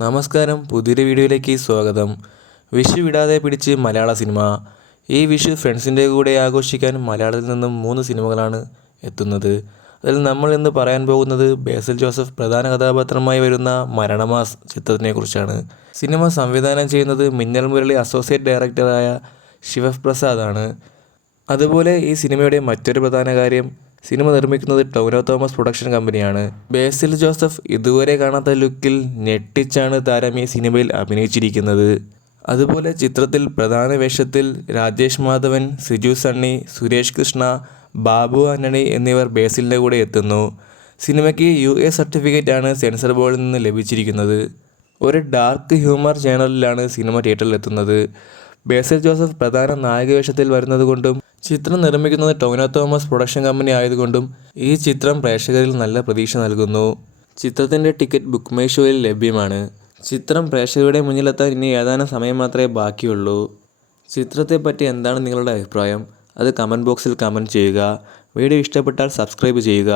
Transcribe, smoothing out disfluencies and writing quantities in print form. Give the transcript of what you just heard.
നമസ്കാരം, പുതിയൊരു വീഡിയോയിലേക്ക് സ്വാഗതം. വിഷു വിടാതെ പിടിച്ച് മലയാള സിനിമ. ഈ വിഷു ഫ്രണ്ട്സിൻ്റെ കൂടെ ആഘോഷിക്കാൻ മലയാളത്തിൽ നിന്നും 3 സിനിമകളാണ് എത്തുന്നത്. അതിൽ നമ്മൾ ഇന്ന് പറയാൻ പോകുന്നത് ബേസിൽ ജോസഫ് പ്രധാന കഥാപാത്രമായി വരുന്ന മരണമാസ് ചിത്രത്തിനെക്കുറിച്ചാണ്. സിനിമ സംവിധാനം ചെയ്യുന്നത് മിന്നൽ മുരളി അസോസിയേറ്റ് ഡയറക്ടറായ ശിവപ്രസാദാണ്. അതുപോലെ ഈ സിനിമയുടെ മറ്റൊരു പ്രധാന കാര്യം, സിനിമ നിർമ്മിക്കുന്നത് ടൊവിനോ തോമസ് പ്രൊഡക്ഷൻ കമ്പനിയാണ്. ബേസിൽ ജോസഫ് ഇതുവരെ കാണാത്ത ലുക്കിൽ ഞെട്ടിച്ചാണ് താരം ഈ സിനിമയിൽ അഭിനയിച്ചിരിക്കുന്നത്. അതുപോലെ ചിത്രത്തിൽ പ്രധാന വേഷത്തിൽ രാജേഷ് മാധവൻ, സിജു സണ്ണി, സുരേഷ് കൃഷ്ണ, ബാബു ആന്റണി എന്നിവർ ബേസിലിൻ്റെ കൂടെ എത്തുന്നു. സിനിമയ്ക്ക് US സർട്ടിഫിക്കറ്റ് ആണ് സെൻസർ ബോർഡിൽ നിന്ന് ലഭിച്ചിരിക്കുന്നത്. ഒരു ഡാർക്ക് ഹ്യൂമർ ജേണലിലാണ് സിനിമ തിയേറ്ററിൽ എത്തുന്നത്. ബേസിൽ ജോസഫ് പ്രധാന നായകവേഷത്തിൽ വരുന്നതുകൊണ്ടും ചിത്രം നിർമ്മിക്കുന്നത് ടൊവിനോ തോമസ് പ്രൊഡക്ഷൻ കമ്പനി ആയതുകൊണ്ടും ഈ ചിത്രം പ്രേക്ഷകരിൽ നല്ല പ്രതീക്ഷ നൽകുന്നു. ചിത്രത്തിൻ്റെ ടിക്കറ്റ് ബുക്ക് മൈ ഷോയിൽ ലഭ്യമാണ്. ചിത്രം പ്രേക്ഷകരുടെ മുന്നിലെത്താൻ ഇനി ഏതാനും സമയം മാത്രമേ ബാക്കിയുള്ളൂ. ചിത്രത്തെപ്പറ്റി എന്താണ് നിങ്ങളുടെ അഭിപ്രായം? അത് കമൻറ്റ് ബോക്സിൽ കമൻറ്റ് ചെയ്യുക. വീഡിയോ ഇഷ്ടപ്പെട്ടാൽ സബ്സ്ക്രൈബ് ചെയ്യുക.